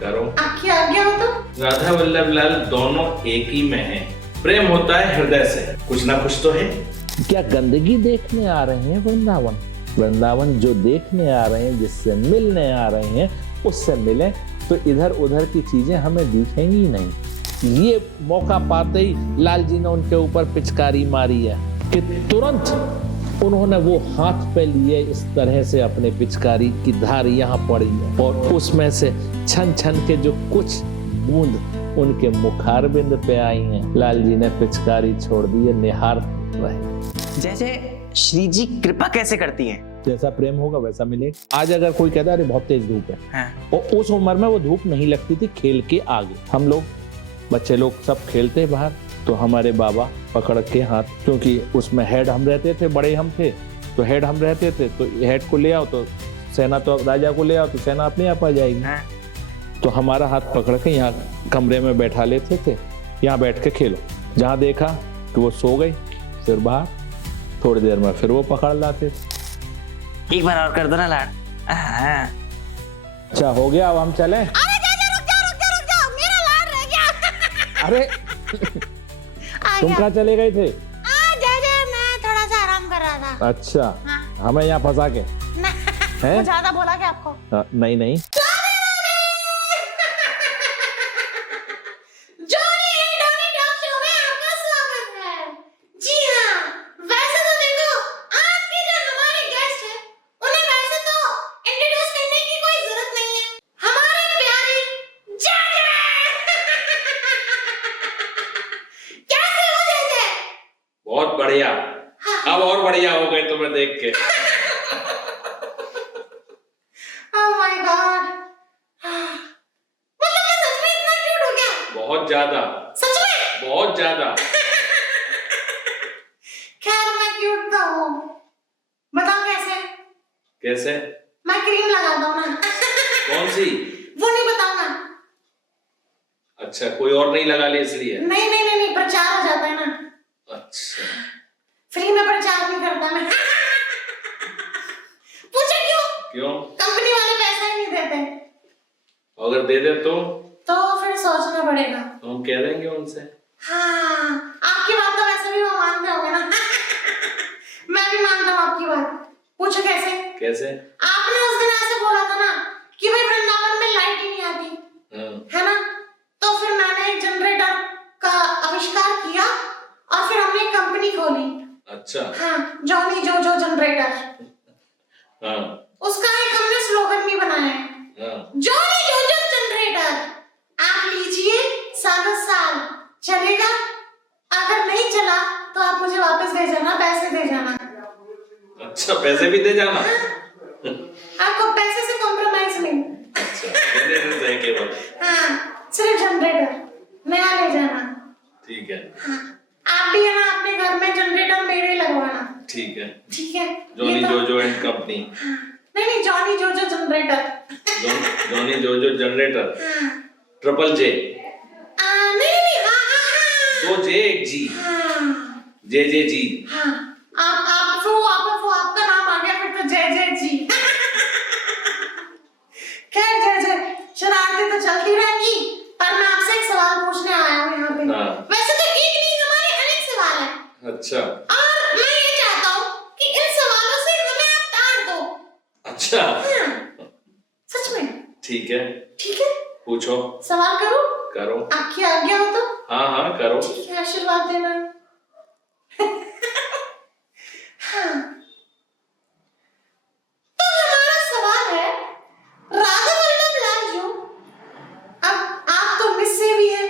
करो। आपकी आज्ञा हो तो। राधा वल्लभ लाल दोनों एक ही में हैं। प्रेम होता है हृदय से, कुछ ना कुछ तो है। क्या गंदगी देखने आ रहे हैं वृंदावन? वृंदावन जो देखने आ रहे हैं, जिससे मिलने आ रहे हैं, उससे मिलें तो इधर उधर की चीजें हमें दिखेंगी नहीं। ये मौका पाते ही लाल जी ने उनके ऊपर पिचकारी मारी है कि तुरंत उन्होंने वो हाथ पे लिए, इस तरह से अपने पिचकारी की धार यहाँ पड़ी है और उसमें से छन छन के जो कुछ बूंद उनके मुखारबिंद पे आई हैं। लाल जी ने पिचकारी छोड़ दी है, निहार रहे। जैसे श्री जी कृपा कैसे करती हैं? जैसा प्रेम होगा वैसा मिलेगा। आज अगर कोई कहता है अरे बहुत तेज धूप है, हाँ। और उस उम्र में वो धूप नहीं लगती थी, खेल के आगे हम लोग बच्चे लोग सब खेलते बाहर, तो हमारे बाबा पकड़ के हाथ, क्योंकि उसमें हेड हम रहते थे, बड़े हम थे तो हेड हम रहते थे, तो हेड को ले आओ तो सेना, तो राजा को ले आओ तो सेना अपने आप आ जाएगी। हाँ। तो हमारा हाथ पकड़ के यहाँ कमरे में बैठा लेते थे, यहाँ बैठ के खेलो। जहाँ देखा कि वो सो गई, फिर बाहर, थोड़ी देर में फिर वो पकड़ लाते थे। एक बार और कर दो ना लाड। हाँ। अच्छा हो गया, अब हम चलें? अरे रुक जाओ, मेरा लाड रह गया। अरे तुम कहाँ चले गए थे? मैं थोड़ा सा आराम कर रहा था। अच्छा। हाँ। हमें यहाँ फंसा के हैं? कुछ ज्यादा बोला क्या आपको? नहीं नहीं। जॉनी डॉनी टॉक शो में आपका स्वागत है। जी हाँ, वैसे तो देखो आज के जो हमारे गेस्ट हैं, उन्हें वैसे तो इंट्रोड्यूस करने की कोई जरूरत नहीं है। हमारे प्यारे जय कैसे हो जय? बहुत बढ़िया। अब और बढ़िया हो गए तुम्हें देख के। ओह माय गॉड, मतलब मैं सच में इतना क्यूट हो गया? बहुत ज्यादा, सच में? बहुत ज्यादा। खैर मैं क्यूट तो हूँ, बताओ कैसे? कैसे? मैं क्रीम लगाता हूँ ना। कौन सी? वो नहीं बताऊंगा। अच्छा, कोई और नहीं लगा ले इसलिए? नहीं, प्रचार हो जाता है ना। अच्छा, फ्री में प्रचार नहीं करता मैं। पूछे क्यों? क्यों? कंपनी वाले पैसा ही नहीं देते। अगर दे दे तो फिर सोचना पड़ेगा। तो हम कह देंगे उनसे। हाँ, आपकी बात तो वैसे भी वो मानते होंगे ना। मैं भी मानता हूँ आपकी बात। पूछो कैसे? कैसे? आपने उस दिन ऐसे बोला था ना कि भाई वृंदावन में लाइट ही नहीं आती, है ना? तो फिर मैंने एक जनरेटर का आविष्कार किया और फिर हमने एक कंपनी खोली। अच्छा। हाँ, जॉनी जोजो जनरेटर। हाँ। उसका एक हमने स्लोगन भी बनाया है। हाँ। जॉनी जोजो जनरेटर, आप लीजिए सालों साल चलेगा, अगर नहीं चला तो आप मुझे वापस दे जाना, पैसे दे जाना। अच्छा, पैसे भी दे जाना? आपको पैसे से कॉम्प्रोमाइज नहीं। अच्छा, जनरेटर है केवल? हाँ, सिर्फ जनरेटर नया ले जाना। ठीक है। हाँ, आप भी है ना अपने घर में जनरेटर मेरे लगवाना। ठीक है। ठीक है। जॉनी जोजो एंड कंपनी। नहीं, जॉनी जोजो जनरेटर। जॉनी जोजो जनरेटर। हाँ। ट्रिपल जे। नहीं, हाँ। 2 जे 1 जी। हाँ। जे जी। हाँ, आप वो आपका नाम आ गया फिर तो जय जी। खैर जय शरारतें तो चलती रहेंगी, पर मैं आपसे एक सवाल पूछने आया हूँ यहाँ पे। हाँ। वैसे तो एक नहीं, हमारे अनेक सवाल हैं। अच्छा। और मैं ये चाहता हूँ कि इन सवालों से हमें आप ताड़ दो। अच्छा। हाँ, सच में? ठीक है। ठीक है, पूछो। सवाल करो? करो। आपकी आज्ञा हो तो। हाँ करो। ठीक है, आशीर्वाद देना। हाँ, तो हमारा सवाल है, राधा वल्लभ लाल जो, अब आप तो मिस्से भी हैं,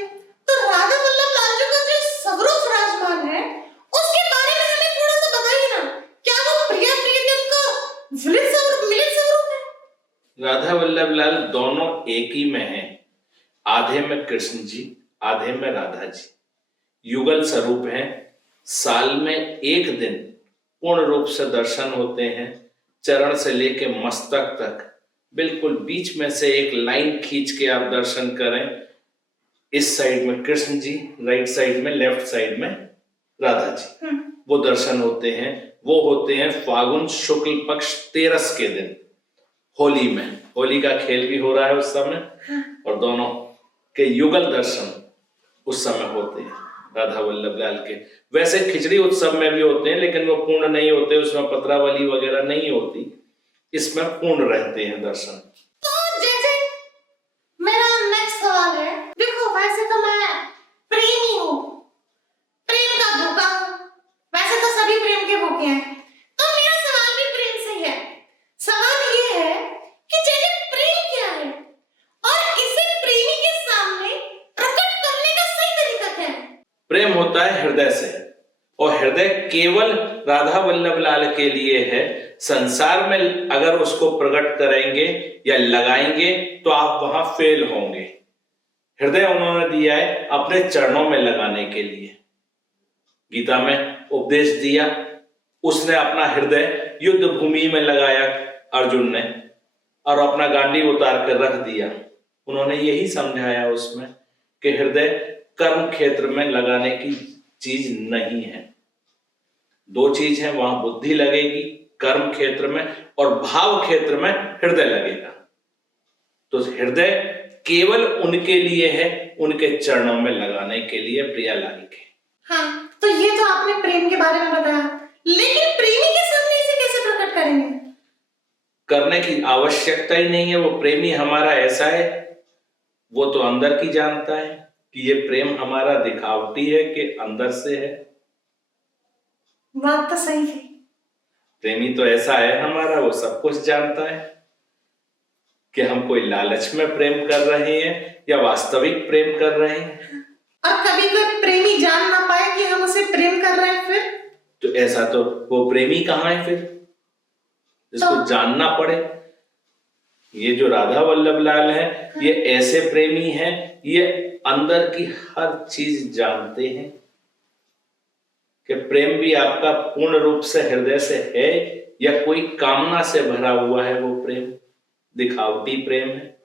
तो राधा वल्लभ लाल जो का जो स्वरूप विराजमान है, उसके बारे में हमें थोड़ा सा बताइए ना। क्या वो प्रिया प्रियतम का मिलित स्वरूप है? राधा वल्लभ लाल दोनों एक ही में हैं। आधे में कृष्ण जी, आधे में राधा जी। युगल स्वरूप हैं। साल में एक दिन पूर्ण रूप से दर्शन होते हैं। चरण से लेके मस्तक तक बिल्कुल बीच में से एक लाइन खींच के आप दर्शन करें। इस साइड में कृष्ण जी, राइट साइड में, लेफ्ट साइड में राधा जी, वो दर्शन होते हैं। वो होते हैं फागुन शुक्ल पक्ष 13 के दिन, होली में। होली का खेल भी हो रहा है उस समय, और दोनों के युगल दर्शन उस समय होते हैं राधा वल्लभ लाल के। वैसे खिचड़ी उत्सव में भी होते हैं, लेकिन वो पूर्ण नहीं होते, उसमें पत्रावली वगैरह नहीं होती, इसमें पूर्ण रहते हैं दर्शन। तो जैसे मेरा नेक्स्ट सवाल है, देखो वैसे तो मैं प्रेमी हूँ, प्रेम का भूखा हूँ, वैसे तो सभी प्रेम के भूखे हैं, तो मेरा सवाल भी प्रेम से ही है। सवाल ये है कि जैसे प्रेम क्या है और इसे प्रेमी के सामने प्रकट करने का सही तरीका क्या है? प्रेम होता है हृदय से, और हृदय केवल राधा वल्लभ लाल के लिए है। संसार में अगर उसको प्रकट करेंगे या लगाएंगे तो आप वहां फेल होंगे। हृदय उन्होंने दिया है अपने चरणों में लगाने के लिए। गीता में उपदेश दिया, उसने अपना हृदय युद्ध भूमि में लगाया अर्जुन ने, और अपना गांडी उतार कर रख दिया। उन्होंने यही समझाया उसमें कि हृदय कर्म क्षेत्र में लगाने की चीज नहीं है। दो चीज है, वहां बुद्धि लगेगी कर्म क्षेत्र में, और भाव क्षेत्र में हृदय लगेगा। तो हृदय केवल उनके लिए है, उनके चरणों में लगाने के लिए, प्रियालाल के। हाँ, तो ये तो आपने प्रेम के बारे में बताया, लेकिन प्रेमी के सामने इसे कैसे प्रकट करेंगे? करने की आवश्यकता ही नहीं है। वो प्रेमी हमारा ऐसा है, वो तो अंदर की जानता है कि ये प्रेम हमारा दिखावटी है कि अंदर से है। बात तो सही है। प्रेमी तो ऐसा है हमारा, वो सब कुछ जानता है कि हम कोई लालच में प्रेम कर रहे हैं या वास्तविक प्रेम कर रहे हैं। और कभी कोई प्रेमी जान ना पाए कि हम उसे प्रेम कर रहे हैं, फिर तो ऐसा तो वो प्रेमी कहाँ है फिर, जिसको जानना पड़े। ये जो राधा वल्लभ लाल है, ये ऐसे प्रेमी हैं, ये अंदर की हर चीज जानते हैं कि प्रेम भी आपका पूर्ण रूप से हृदय से है या कोई कामना से भरा हुआ है। वो प्रेम दिखावटी प्रेम है,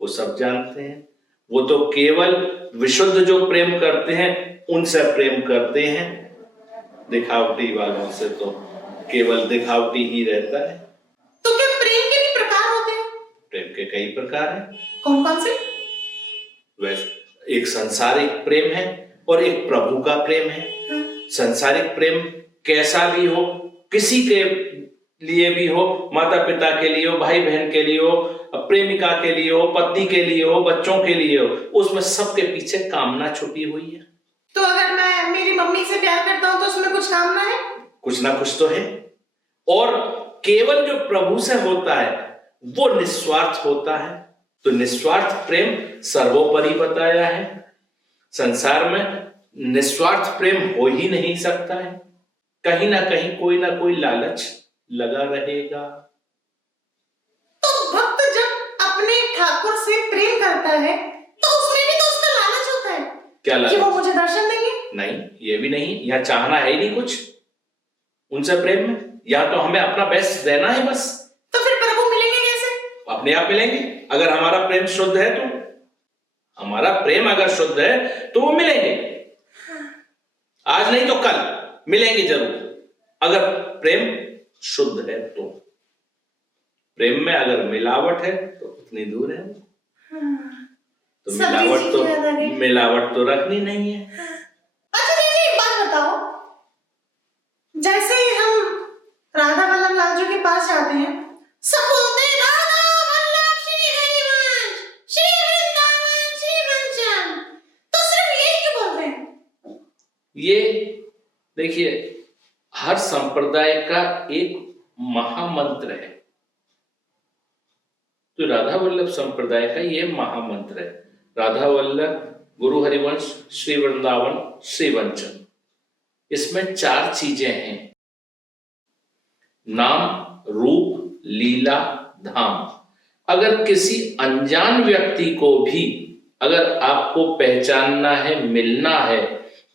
वो सब जानते हैं। वो तो केवल विशुद्ध जो प्रेम करते हैं उनसे प्रेम करते हैं, दिखावटी वालों से तो केवल दिखावटी ही रहता है। तो क्या प्रेम के भी प्रकार होते हैं? प्रेम के कई प्रकार हैं। कौन कौन से? वैसे एक संसारिक प्रेम है और एक प्रभु का प्रेम है। संसारिक प्रेम कैसा भी हो, किसी के लिए भी हो, माता पिता के लिए हो, भाई बहन के लिए हो, प्रेमिका के लिए हो, पत्नी के लिए हो, बच्चों के लिए हो, उसमें सबके पीछे कामना छुपी हुई है। तो अगर मैं मेरी मम्मी से प्यार करता हूं तो उसमें कुछ कामना है? कुछ ना कुछ तो है। और केवल जो प्रभु से होता है वो निस्वार्थ होता है। तो निस्वार्थ प्रेम सर्वोपरि बताया है। संसार में निस्वार्थ प्रेम हो ही नहीं सकता है, कहीं ना कहीं कोई ना कोई लालच लगा रहेगा। तो भक्त जब अपने ठाकुर से प्रेम करता है तो उसमें भी तो उसका लालच होता है। क्या लालच? कि वो मुझे दर्शन देंगे? नहीं, ये भी नहीं। यहाँ चाहना है ही नहीं कुछ उनसे प्रेम में, या तो हमें अपना बेस्ट देना है बस। तो फिर प्रभु मिलेंगे कैसे? अपने आप मिलेंगे अगर हमारा प्रेम शुद्ध है तो। हमारा प्रेम अगर शुद्ध है तो वो मिलेंगे। आज नहीं तो कल मिलेंगे जरूर, अगर प्रेम शुद्ध है तो। प्रेम में अगर मिलावट है तो उतनी दूर है। तो मिलावट तो रखनी नहीं है। अच्छा दीदी, एक बात बताओ, जैसे ही हम राधा वल्लभ लाल जी के पास जाते हैं, सब बोलते हैं राधा वल्लभ श्री हरिवंश, श्री वृंदावन, श्री वंचन, तो सिर्फ यही क्यों बोलते हैं? ये देखिए, हर संप्रदाय का एक महामंत्र है। तो राधा वल्लभ संप्रदाय का ये महामंत्र है, राधा वल्लभ, गुरु हरिवंश, श्री वृंदावन, श्री वंचन। इसमें 4 चीजें हैं, नाम, रूप, लीला, धाम। अगर किसी अनजान व्यक्ति को भी अगर आपको पहचानना है, मिलना है,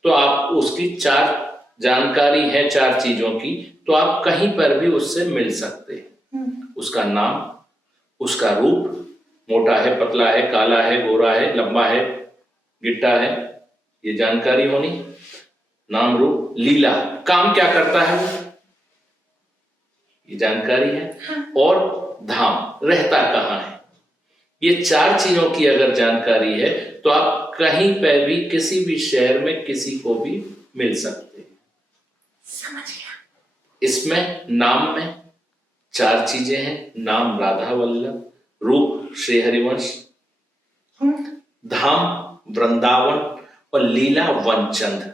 तो आप उसकी 4 जानकारी है 4 चीजों की, तो आप कहीं पर भी उससे मिल सकते हैं। उसका नाम, उसका रूप, मोटा है, पतला है, काला है, गोरा है, लंबा है, गिट्टा है, ये जानकारी होनी। नाम, रूप, लीला, काम क्या करता है वो, ये जानकारी है। और धाम, रहता कहाँ है, ये 4 चीजों की अगर जानकारी है तो आप कहीं पे भी किसी भी शहर में किसी को भी मिल सकते हैं। समझ गया। इसमें नाम में 4 चीजें हैं। नाम राधा वल्लभ, रूप श्री हरिवंश, धाम वृंदावन और लीला वनचंद।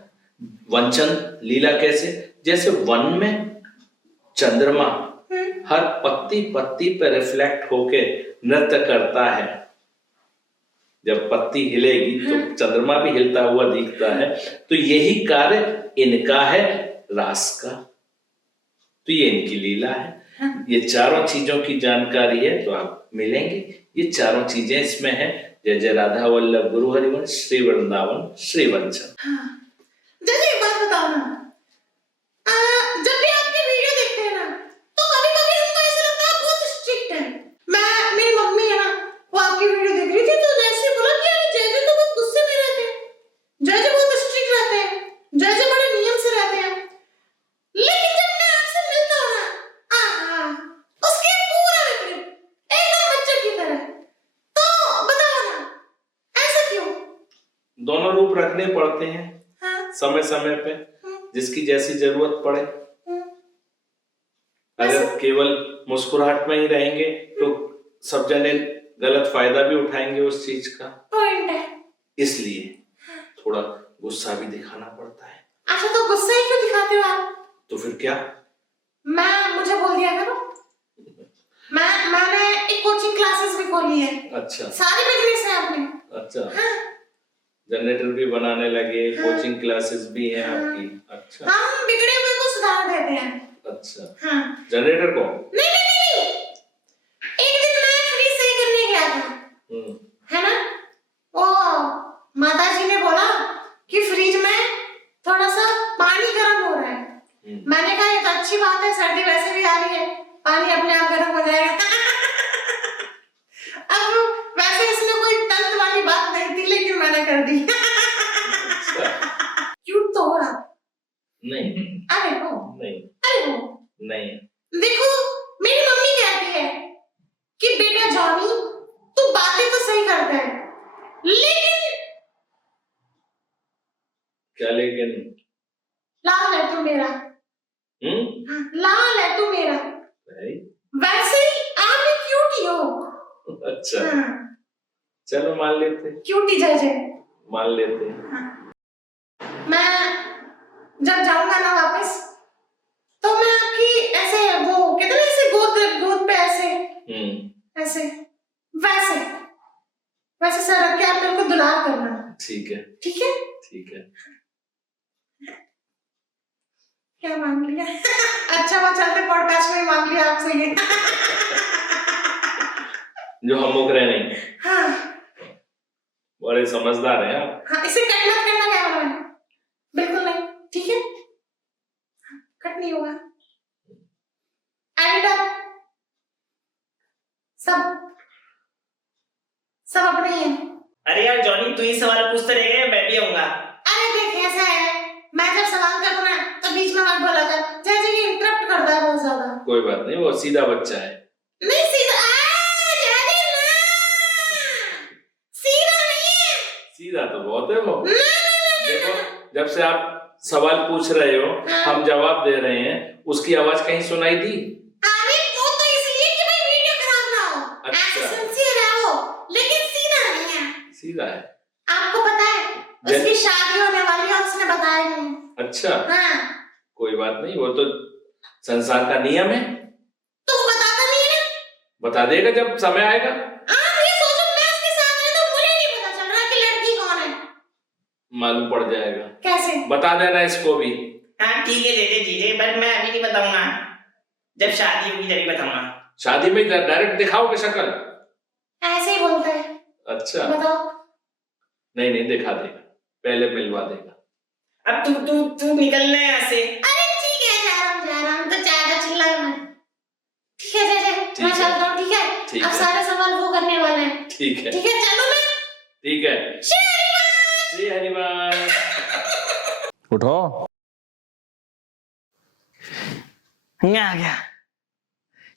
वनचंद लीला कैसे? जैसे वन में चंद्रमा हर पत्ती पत्ती पर रिफ्लेक्ट होके नृत्य करता है। जब पत्ती हिलेगी तो चंद्रमा भी हिलता हुआ दिखता है। तो यही कार्य इनका है रास का। तो ये इनकी लीला है। ये चारों चीजों की जानकारी है तो आप मिलेंगे। ये चारों चीजें इसमें हैं। जय जय राधा वल्लभ गुरु हरिवंश श्री वृंदावन श्री वंचन। जैसे एक बात बताओ ना, जब भी आपकी वीडियो देखते हैं ना तो कभी कभी हमको ऐसा लगता है आप बहुत स्ट्रिक्ट हैं। मेरी मम्मी है ना, वो आपकी वीडियो देख रही थी तो जैसे बोला कि यार जय जय तो बहुत गुस्से में रहते हैं, जय जय बहुत स्ट्रिक्ट रहते हैं, जय जय बड़े नियम से रहते हैं। लेकिन जब मैं आपसे मिलता हूँ ना, उसके पूरा विपरीत, एकदम बच्चे की तरह। तो बताओ ना, ऐसा क्यों? दोनों रूप रखने पड़ते हैं हाँ। समय समय पे, जिसकी जैसी जरूरत पड़े। अगर केवल मुस्कुराहट में ही रहेंगे तो सब जने गलत फायदा भी उठाएंगे उस चीज का। पॉइंट है। इसलिए थोड़ा गुस्सा भी दिखाना पड़ता है। अच्छा, तो गुस्सा ही क्यों दिखाते हो आप? तो फिर क्या? मुझे बोल दिया करो। मैंने एक कोचिंग क्लासेस भी खोली है। अच्छा, सारी बिजनेस है अपने। अच्छा। हाँ। जनरेटर भी बनाने लगे, कोचिंग क्लासेस भी हैं आपकी। अच्छा, हम बिगड़े हुए को सुधार देते हैं। अच्छा। हाँ। जनरेटर को? नहीं। एक दिन मैं फ्रिज सही करने गया था, है ना? वो माता जी ने बोला कि फ्रिज में थोड़ा सा पानी गर्म हो रहा है। मैंने कहा ये तो अच्छी बात है, सर्दी वैसे भी आ रही है, पानी अपने आप गर्म हो जाएगा। अब वैसे इसमें कोई तंत्र वाली बात नहीं थी, लेकिन मैंने कर दी। क्यूट तो हो आप। नहीं। अरे हो। नहीं। अरे हो। नहीं। देखो, मेरी मम्मी कहती है कि बेटा जॉनी तू बातें तो सही करता है, लेकिन क्या लेकिन? लाल है तू मेरा। लाल है तू मेरा। वैसे ही आप भी क्यूट ही हो। अच्छा। चलो मान लेते। क्यूटी जय मान लेते। मैं जब जाऊंगा ना वापस तो मैं आपकी ऐसे वो कहते हैं ऐसे गोद पे ऐसे वैसे वैसे सर रख के आप मेरे को दुलार करना। ठीक है। ठीक है। ठीक है। क्या मांग लिया? अच्छा, वो चलते पॉडकास्ट में मांग लिया आपसे ये। जो हम मुकरे नहीं। हाँ। बड़े समझदार हैं आप। हाँ, इसे कट मत करना कैमरा में, बिल्कुल नहीं। ठीक है, कट नहीं होगा। एडिटर सब अपने ही हैं। अरे यार जॉनी, तू ही सवाल पूछते रह गए, मैं भी आऊंगा। अरे देख ऐसा है, मैं जब सवाल करूँ ना तो बीच में मत बोला कर, जैसे कि इंटरप्ट करता है बहुत ज्यादा। कोई बात नहीं, वो सीधा बच्चा है। नहीं सीधा नहीं है। सीधा तो बहुत है वो। देखो, जब से आप सवाल पूछ रहे हो, हम जवाब दे रहे हैं, उसकी आवाज कहीं सुनाई दी? अरे वो तो इसलिए कि भाई वीडियो खराब ना हो। अच्छा। सिंसियर है वो, लेकिन सीधा नहीं है। सीधा है। आपको पता है उसकी शादी होने वाली है, उसने बताया नहीं। अच्छा। हाँ। कोई बात नहीं, वो तो संसार का नियम है। तो वो बताता नहीं है ना? बता देगा जब समय आएगा। आप ये सोचो मैं उसके साथ में तो मुझे नहीं पता चल रहा कि लड़की कौन है। मालूम पड़ जाएगा। कैसे? बता देना इसको भी। हाँ ठीक है, दे दे जीजे, पर मैं अभी नहीं बताऊंगा, जब शादी होगी तभी बताऊंगा। शादी में डायरेक्ट दिखाओगे शक्ल? ऐसे ही बोलता है। अच्छा। बताओ। नहीं दिखा देगा, पहले मिलवा देगा। अब तू निकलना है यहाँ से। अरे ठीक है, जा रहा हूँ तो ज्यादा चिल्लाए मत। ठीक है जय मैं चलता हूँ। ठीक है, ठीक अब है। सारे सवाल वो करने वाले हैं। ठीक है। ठीक है, चलो मैं। ठीक है। श्री हरिवंश। उठो। यहाँ आ गया।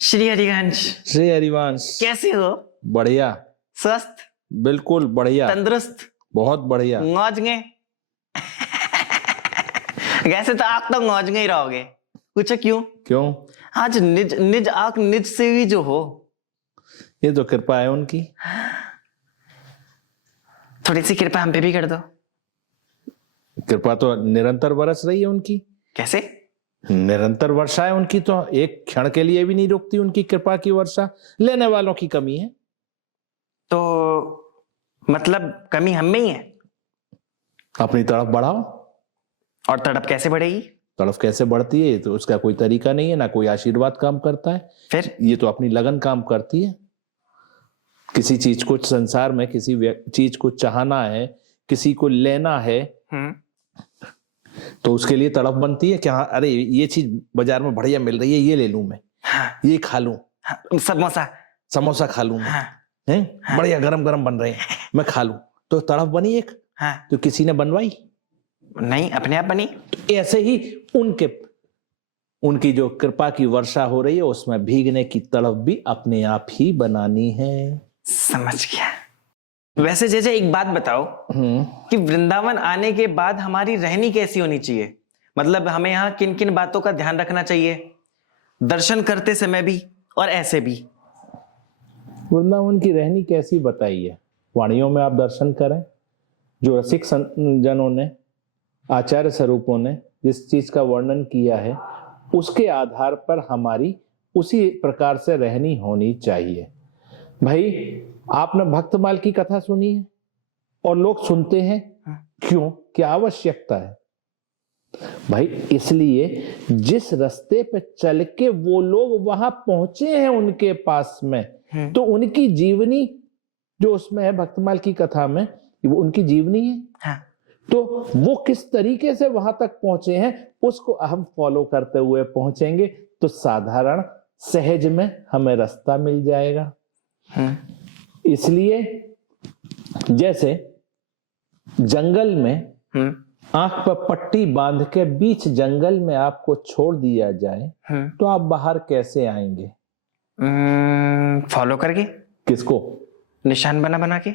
श्री हरिवंश। श्री हरिवंश। कैसे हो? बढ़िया। स्वस्थ, बिल्कुल बढ़िया, तंदुरुस्त, बहुत बढ़िया। मौज में। वैसे तो आप तो मौज में ही रहोगे। पूछो क्यों? क्यों? आज निज निज आंख निज से भी जो हो। ये तो कृपा है उनकी। थोड़ी सी कृपा हम पे भी कर दो। कृपा तो निरंतर बरस रही है उनकी। कैसे? निरंतर वर्षा है उनकी, तो एक क्षण के लिए भी नहीं रुकती उनकी कृपा की वर्षा। लेने वालों की कमी है। तो मतलब कमी हम में ही है। अपनी तरफ बढ़ाओ। और तड़प कैसे बढ़ेगी? तड़फ कैसे बढ़ती है तो उसका कोई तरीका नहीं है, ना कोई आशीर्वाद काम करता है। फिर ये तो अपनी लगन काम करती है। किसी चीज को संसार में, किसी चीज को चाहना है, किसी को लेना है, तो उसके लिए तड़प बनती है कि हाँ, अरे ये चीज बाजार में बढ़िया मिल रही है, ये ले लूं मैं, हाँ, ये खा लूं, हाँ, समोसा खा लूं मैं, हाँ, हैं? हाँ। बढ़िया गरम गरम बन रहे हैं, मैं खा लूं। तो तड़प बनी एक, हाँ। तो किसी ने बनवाई नहीं, अपने आप बनी। तो ऐसे ही उनकी जो कृपा की वर्षा हो रही है उसमें भीगने की तड़प भी अपने आप ही बनानी है। समझ गया। वैसे जैसे एक बात बताओ कि वृंदावन आने के बाद हमारी रहनी कैसी होनी चाहिए? मतलब हमें यहाँ किन किन बातों का ध्यान रखना चाहिए, दर्शन करते समय भी और ऐसे भी? वृंदावन की रहनी कैसी बताइए? वाणियों में आप दर्शन करें। जो रसिक जनों ने, आचार्य स्वरूपों ने जिस चीज का वर्णन किया है उसके आधार पर हमारी उसी प्रकार से रहनी होनी चाहिए। भाई, आपने भक्तमाल की कथा सुनी है और लोग सुनते हैं, क्यों? क्या आवश्यकता है? भाई इसलिए जिस रास्ते पे चल के वो लोग वहां पहुंचे हैं उनके पास में, तो उनकी जीवनी जो उसमें है भक्तमाल की कथा में, वो उनकी जीवनी है। हाँ। तो वो किस तरीके से वहां तक पहुंचे हैं उसको हम फॉलो करते हुए पहुंचेंगे तो साधारण सहज में हमें रास्ता मिल जाएगा। इसलिए जैसे जंगल में आंख पर पट्टी बांध के बीच जंगल में आपको छोड़ दिया जाए तो आप बाहर कैसे आएंगे? फॉलो करके। किसको? निशान बना के।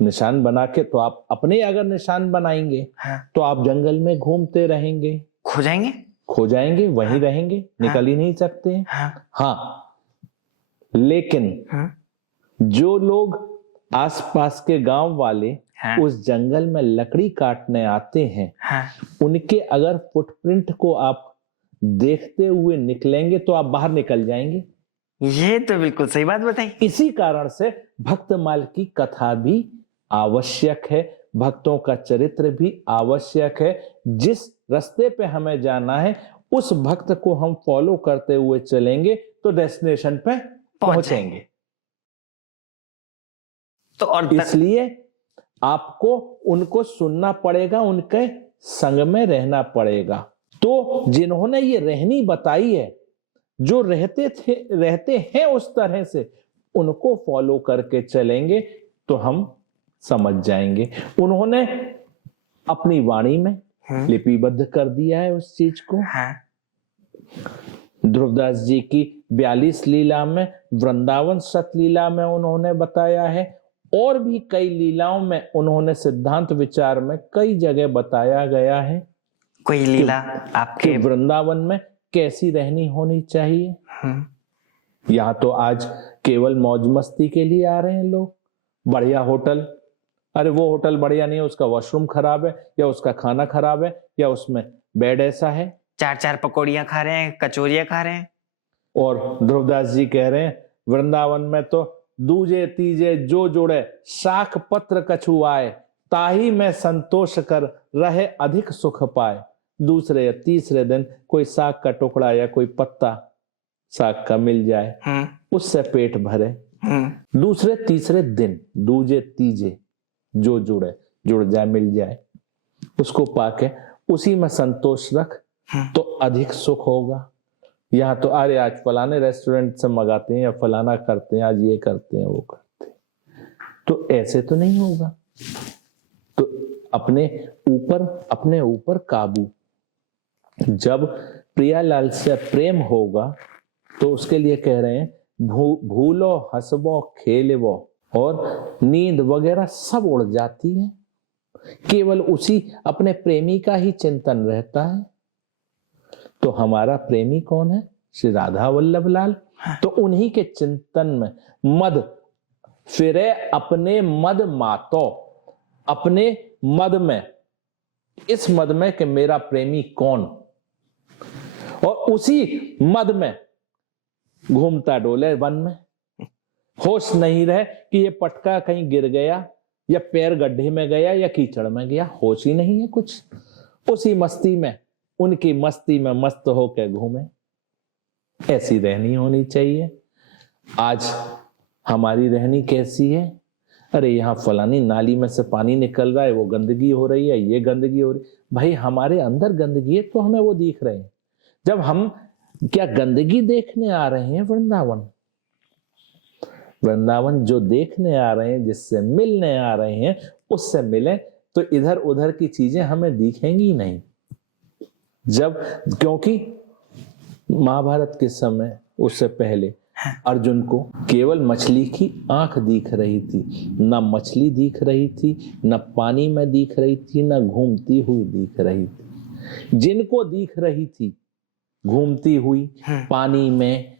निशान बना के तो आप अपने अगर निशान बनाएंगे तो आप जंगल में घूमते रहेंगे, खो जाएंगे, वहीं रहेंगे, निकल ही नहीं सकते हैं। हाँ, लेकिन जो लोग आसपास के गांव वाले उस जंगल में लकड़ी काटने आते हैं, उनके अगर फुटप्रिंट को आप देखते हुए निकलेंगे तो आप बाहर निकल जाएंगे। ये तो बिल्कुल सही बात बताई। इसी कारण से भक्तमाल की कथा भी आवश्यक है, भक्तों का चरित्र भी आवश्यक है। जिस रास्ते पे हमें जाना है उस भक्त को हम फॉलो करते हुए चलेंगे तो डेस्टिनेशन पे पहुंचेंगे। तो और इसलिए आपको उनको सुनना पड़ेगा, उनके संग में रहना पड़ेगा। तो जिन्होंने ये रहनी बताई है, जो रहते हैं उस तरह से, उनको फॉलो करके चलेंगे तो हम समझ जाएंगे। उन्होंने अपनी वाणी में लिपिबद्ध कर दिया है उस चीज को। ध्रुवदास जी की 42 लीला में, वृंदावन सतलीला में उन्होंने बताया है, और भी कई लीलाओं में उन्होंने सिद्धांत विचार में कई जगह बताया गया है। कोई लीला आपके वृंदावन में कैसी रहनी होनी चाहिए। यहाँ तो आज केवल मौज मस्ती के लिए आ रहे हैं लोग। बढ़िया होटल, अरे वो होटल बढ़िया नहीं है, उसका वॉशरूम खराब है, या उसका खाना खराब है, या उसमें बेड ऐसा है। 4-4 पकौड़ियां खा रहे हैं, कचौरियां खा रहे हैं। और ध्रुवदास जी कह रहे हैं वृंदावन में तो दूजे तीजे जो जुड़े, शाख पत्र कछु आए, ताही में संतोष कर रहे अधिक सुख पाए। दूसरे या तीसरे दिन कोई साग का टुकड़ा या कोई पत्ता साग का मिल जाए, उससे पेट भरे। दूसरे तीसरे दिन दूजे तीजे जो जुड़ जाए, मिल जाए, उसको पाके उसी में संतोष रख तो अधिक सुख होगा। यहाँ तो अरे आज फलाने रेस्टोरेंट से मंगाते हैं या फलाना करते हैं, आज ये करते हैं वो करते हैं, तो ऐसे तो नहीं होगा। तो अपने ऊपर काबू। जब प्रियालाल से प्रेम होगा तो उसके लिए कह रहे हैं भूलो हंसबो खेलबो और नींद वगैरह सब उड़ जाती है, केवल उसी अपने प्रेमी का ही चिंतन रहता है। तो हमारा प्रेमी कौन है? श्री राधा वल्लभ लाल। तो उन्हीं के चिंतन में मद फिरे अपने मद मातो, अपने मद में, इस मद में कि मेरा प्रेमी कौन, और उसी मद में घूमता डोले वन में। होश नहीं रहे कि ये पटका कहीं गिर गया या पैर गड्ढे में गया या कीचड़ में गया, होश ही नहीं है कुछ। उसी मस्ती में, उनकी मस्ती में मस्त होकर घूमे। ऐसी रहनी होनी चाहिए। आज हमारी रहनी कैसी है? अरे यहाँ फलानी नाली में से पानी निकल रहा है, वो गंदगी हो रही है, ये गंदगी हो रही। भाई हमारे अंदर गंदगी है तो हमें वो दिख रहे हैं। जब हम क्या गंदगी देखने आ रहे हैं वृंदावन? वृंदावन जो देखने आ रहे हैं, जिससे मिलने आ रहे हैं, उससे मिले तो इधर उधर की चीजें हमें दिखेंगी नहीं। जब, क्योंकि महाभारत के समय, उससे पहले अर्जुन को केवल मछली की आंख दिख रही थी, न मछली दिख रही थी, न पानी में दिख रही थी, न घूमती हुई दिख रही थी। जिनको दिख रही थी घूमती हुई पानी में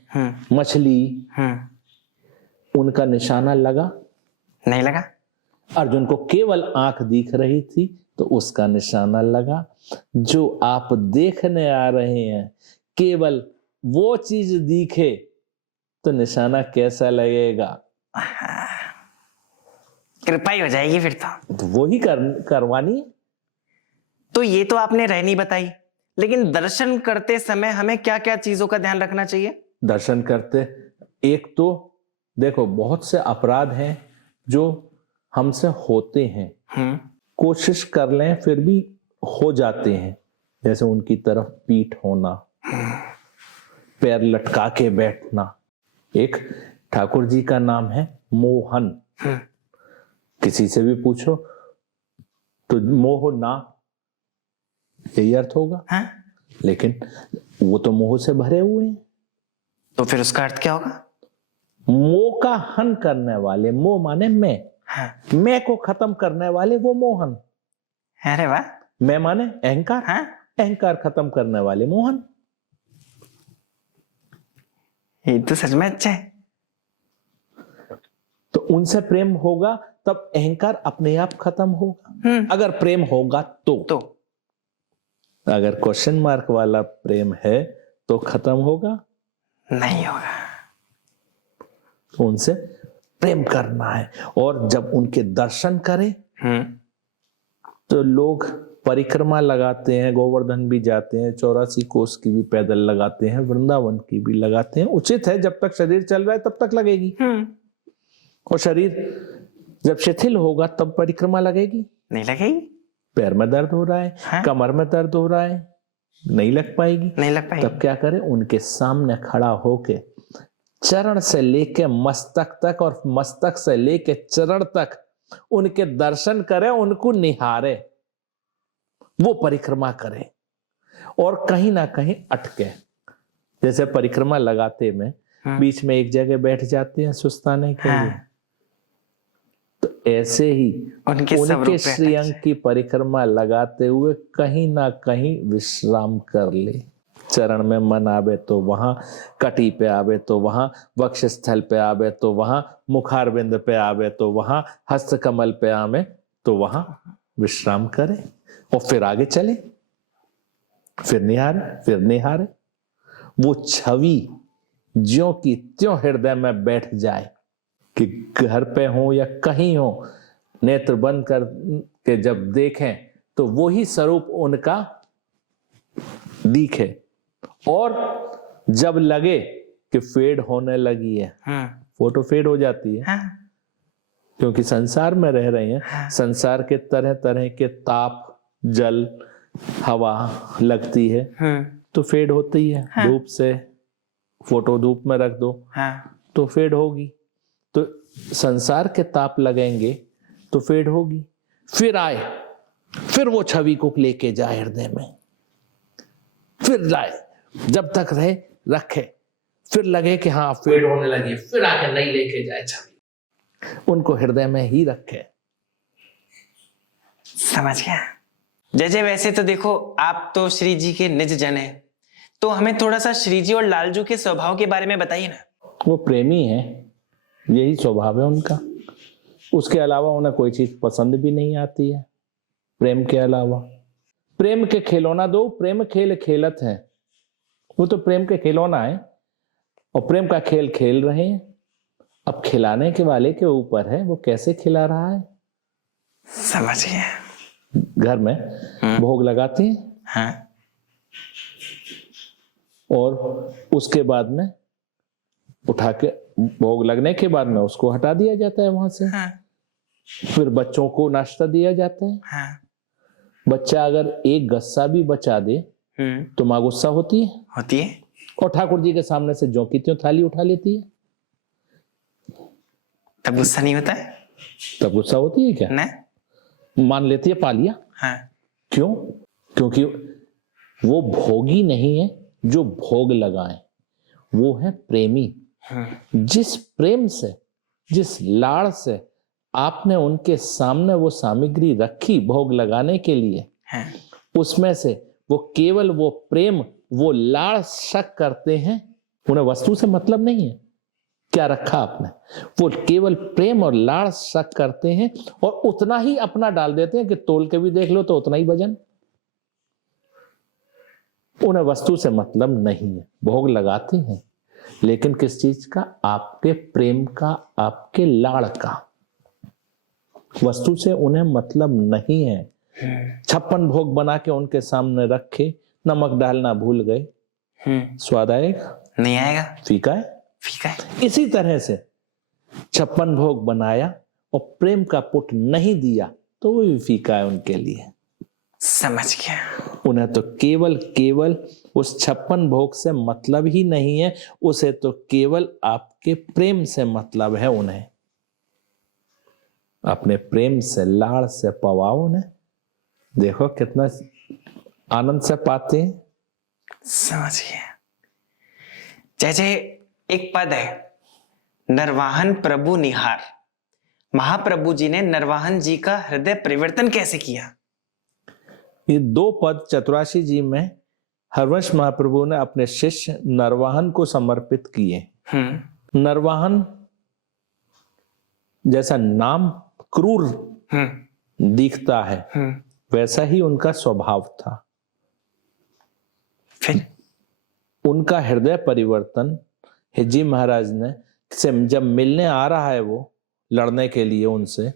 मछली, उनका निशाना लगा? नहीं लगा। अर्जुन को केवल आंख दिख रही थी तो उसका निशाना लगा। जो आप देखने आ रहे हैं, केवल वो चीज दिखे तो निशाना कैसा लगेगा? कृपा ही हो जाएगी फिर तो वो ही करवानी है। तो ये तो आपने रहनी बताई, लेकिन दर्शन करते समय हमें क्या क्या चीजों का ध्यान रखना चाहिए? दर्शन करते, एक तो देखो बहुत से अपराध हैं जो हमसे होते हैं, कोशिश कर लें फिर भी हो जाते हैं। जैसे उनकी तरफ पीठ होना, पैर लटका के बैठना। एक ठाकुर जी का नाम है मोहन। किसी से भी पूछो तो मोह ना, यही अर्थ होगा। लेकिन वो तो मोह से भरे हुए हैं। तो फिर उसका अर्थ क्या होगा? मोह का हन करने वाले, मोह माने मैं, मैं को खत्म करने वाले वो मोहन। अरे वाह। मैं माने अहंकार, अहंकार खत्म करने वाले मोहन। ये तो सच में अच्छा है। तो उनसे प्रेम होगा तब अहंकार अपने आप खत्म होगा। अगर प्रेम होगा तो अगर क्वेश्चन मार्क वाला प्रेम है तो खत्म होगा? नहीं होगा। तो उनसे प्रेम करना है। और जब उनके दर्शन करें तो लोग परिक्रमा लगाते हैं, गोवर्धन भी जाते हैं, 84 कोस की भी पैदल लगाते हैं, वृंदावन की भी लगाते हैं। उचित है, जब तक शरीर चल रहा है तब तक लगेगी। और शरीर जब शिथिल होगा तब परिक्रमा लगेगी? नहीं लगेगी। पैर में दर्द हो रहा है, कमर में दर्द हो रहा है, नहीं लग पाएगी। नहीं लग पाएगी। तब क्या करें? उनके सामने खड़ा होके चरण से लेके मस्तक तक और मस्तक से लेके चरण तक उनके दर्शन करें, उनको निहारे, वो परिक्रमा करें और कहीं ना कहीं अटके। जैसे परिक्रमा लगाते में बीच में एक जगह बैठ जाते हैं सुस्ताने के लिए, तो ऐसे ही उनके श्रीअंग की परिक्रमा लगाते हुए कहीं ना कहीं विश्राम कर ले। चरण में मन आवे तो वहां, कटी पे आवे तो वहां, वक्षस्थल पे आवे तो वहां, मुखारबिंद पे आवे तो वहां, हस्त कमल पे आवे तो वहां विश्राम करे और फिर आगे चले, फिर निहारे। वो छवि ज्यों की त्यों हृदय में बैठ जाए कि घर पे हो या कहीं हो, नेत्र बंद कर के जब देखें तो वो ही स्वरूप उनका दिखे। और जब लगे कि फेड होने लगी है, फोटो फेड हो जाती है, क्योंकि संसार में रह रहे हैं, संसार के तरह तरह के ताप, जल, हवा लगती है तो फेड होती है। धूप से फोटो धूप में रख दो तो फेड होगी। तो संसार के ताप लगेंगे तो फेड होगी। फिर आए, फिर वो छवि को लेके जाए हृदय में, फिर लाए, जब तक रहे रखे, फिर लगे कि हाँ फेड होने लगी, फिर आके नहीं लेके जाए छवि। उनको हृदय में ही रखे। समझ गया। जय जय, वैसे तो देखो आप तो श्री जी के निज जन है, तो हमें थोड़ा सा श्री जी और लालजू के स्वभाव के बारे में बताइए ना। वो प्रेमी है, यही स्वभाव है उनका। उसके अलावा उन्हें कोई चीज पसंद भी नहीं आती है प्रेम के अलावा। प्रेम के खिलौना दो, प्रेम खेल खेलत है। वो तो प्रेम के खिलौना है और प्रेम का खेल खेल रहे हैं। अब खिलाने के वाले के ऊपर है वो कैसे खिला रहा है। समझ गया। घर में भोग लगाते हैं, हाँ, और उसके बाद में उठा के भोग लगने के बाद में उसको हटा दिया जाता है वहां से। हाँ, फिर बच्चों को नाश्ता दिया जाता है। हाँ, बच्चा अगर एक गस्सा भी बचा दे तो माँ गुस्सा होती है होती है। और ठाकुर जी के सामने से ज्यों की त्यों थाली उठा लेती है। तब गुस्सा नहीं होता है तब गुस्सा होती है क्या? ना? मान लेती है, पा लिया। हाँ, क्यों? क्योंकि वो भोगी नहीं है जो भोग लगाए, वो है प्रेमी। जिस प्रेम से, जिस लाड़ से आपने उनके सामने वो सामग्री रखी भोग लगाने के लिए, हाँ, उसमें से वो केवल वो प्रेम, वो लाड़ शक करते हैं। उन्हें वस्तु से मतलब नहीं है क्या रखा आपने, वो केवल प्रेम और लाड़ शक करते हैं और उतना ही अपना डाल देते हैं कि तोल के भी देख लो तो उतना ही वजन। उन्हें वस्तु से मतलब नहीं है, भोग लगाते हैं लेकिन किस चीज का? आपके प्रेम का, आपके लाड़ का। वस्तु से उन्हें मतलब नहीं है। 56 भोग बना के उनके सामने रखे, नमक डालना भूल गए, स्वाद आएगा? नहीं आएगा, फीका है। फीका है। इसी तरह से 56 भोग बनाया और प्रेम का पुट नहीं दिया तो वो भी फीका है उनके लिए। समझ गया। उन्हें तो केवल केवल उस 56 भोग से मतलब ही नहीं है, उसे तो केवल आपके प्रेम से मतलब है। उन्हें अपने प्रेम से, लाड़ से पवाओ उन्हें। देखो कितना आनंद से पाते हैं। समझ गया। जैसे एक पद है, नरवाहन प्रभु निहार। महाप्रभु जी ने नरवाहन जी का हृदय परिवर्तन कैसे किया? ये 2 पद चतुराशी जी में हरवंश महाप्रभु ने अपने शिष्य नरवाहन को समर्पित किए। नरवाहन जैसा नाम क्रूर दिखता है, वैसा ही उनका स्वभाव था। फिर उनका हृदय परिवर्तन हिजी महाराज ने से जब मिलने आ रहा है, वो लड़ने के लिए उनसे,